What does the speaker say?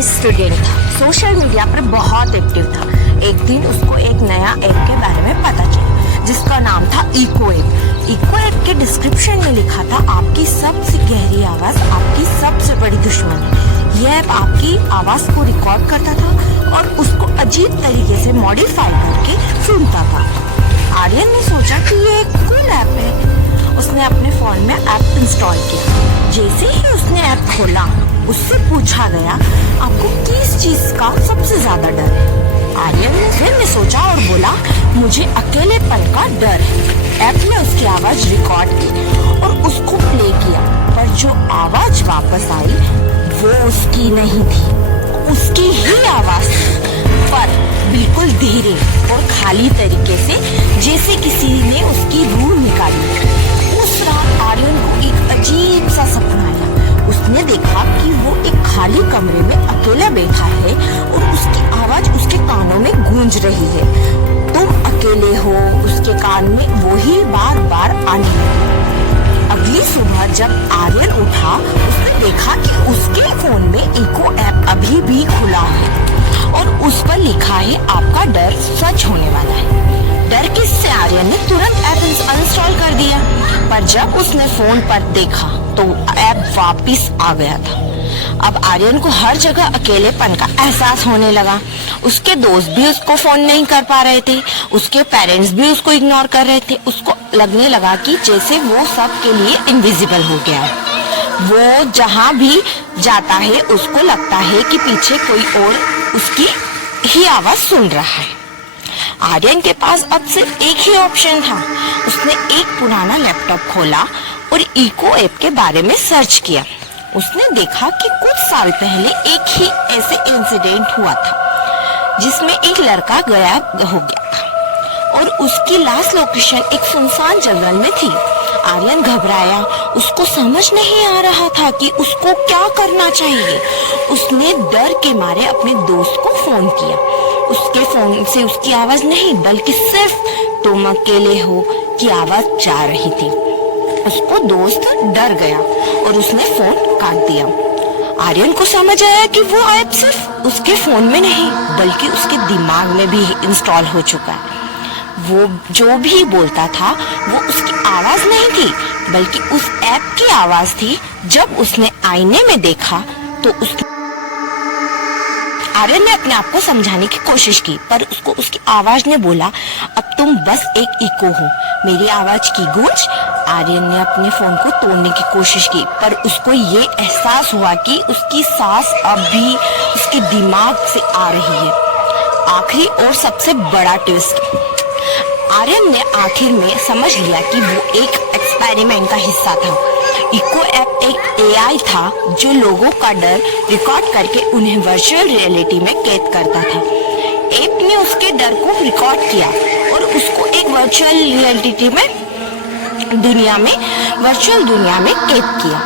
College student था, social media पर बहुत एक्टिव था। एक दिन उसको एक नया ऐप के बारे में पता चला जिसका नाम था इको ऐप। इको ऐप के डिस्क्रिप्शन में लिखा था, आपकी सबसे गहरी आवाज आपकी सबसे बड़ी दुश्मन है। यह ऐप आपकी आवाज को रिकॉर्ड करता था और उसको अजीब तरीके से मॉडिफाई करके सुनता था। आर्यन ने सोचा कि ये एक कूल ऐप है। उसने अपने फोन में ऐप इंस्टॉल किया। जैसे ही उसने ऐप खोला, उससे पूछा गया, आपको किस चीज का सबसे ज्यादा डर है? आर्यन ने फिर ने सोचा और बोला, मुझे अकेलेपन का डर है। ऐप ने उसकी आवाज रिकॉर्ड की और उसको प्ले किया, पर जो आवाज वापस आई वो उसकी नहीं थी, उसकी ही आवाज थी, पर बिल्कुल धीरे और खाली तरीके से, जैसे किसी ने उसकी रूह निकाली। उस रात आर्यन को एक अजीब सा सपना आया। उसने देखा कि वो एक खाली कमरे में अकेला बैठा है और उसकी आवाज उसके कानों में गूंज रही है, तुम अकेले हो। उसके कान में वही बार बार आने लगी। अगली सुबह जब आर्यन उठा, उसने देखा कि उसके फोन में इको ऐप अभी भी खुला है और उस पर लिखा है, आपका डर सच होने वाला है। डर किससे? आर्यन ने तुरंत ऐप अनइंस्टॉल कर दिया, पर जब उसने फोन पर देखा तो ऐप वापस आ गया था। अब आर्यन को हर जगह अकेलेपन का एहसास होने लगा। उसके दोस्त भी उसको फोन नहीं कर पा रहे थे, उसके पेरेंट्स भी उसको इग्नोर कर रहे थे। उसको लगने लगा कि जैसे वो सब के लिए इनविजिबल हो गया है। वो जहाँ भी जाता है उसको लगता है कि पीछे कोई और उसकी ही आवाज सुन रहा है। आर्यन के पास अब सिर्फ एक ही ऑप्शन था। उसने एक पुराना लैपटॉप खोला और इको ऐप के बारे में सर्च किया। उसने देखा कि कुछ साल पहले एक ही ऐसे इंसिडेंट हुआ था जिसमें एक लड़का गायब हो गया था और उसकी लास्ट लोकेशन एक सुनसान जंगल में थी। आर्यन घबराया, उसको समझ नहीं आ रहा था कि उसको क्या करना चाहिए। उसने डर के मारे अपने दोस्त को फोन किया। उसके फोन से उसकी आवाज नहीं बल्कि सिर्फ तुम अकेले हो की आवाज जा रही थी। उसको दोस्त डर गया और उसने फोन काट दिया। आर्यन को समझ आया कि वो ऐप सिर्फ उसके फोन में नहीं बल्कि उसके दिमाग में भी इंस्टॉल हो चुका है। वो जो भी बोलता था वो उसकी आवाज नहीं थी बल्कि उस ऐप की आवाज थी। जब उसने आईने में देखा तो आर्यन ने अपने आप को समझाने की कोशिश की, पर उसको उसकी आवाज ने बोला, अब तुम बस एक इको हो, मेरी आवाज की गूंज। आर्यन ने अपने फोन को तोड़ने की कोशिश की, पर उसको ये एहसास हुआ कि उसकी सांस अब भी उसके दिमाग से आ रही है। आखिरी और सबसे बड़ा ट्विस्ट, आर्यन ने आखिर में समझ लिया कि वो एक एक्सपेरिमेंट का हिस्सा था। इको ऐप एक एआई था जो लोगों का डर रिकॉर्ड करके उन्हें वर्चुअल रियलिटी में कैद करता था। ऐप ने उसके डर को रिकॉर्ड किया और उसको एक वर्चुअल दुनिया में कैद किया।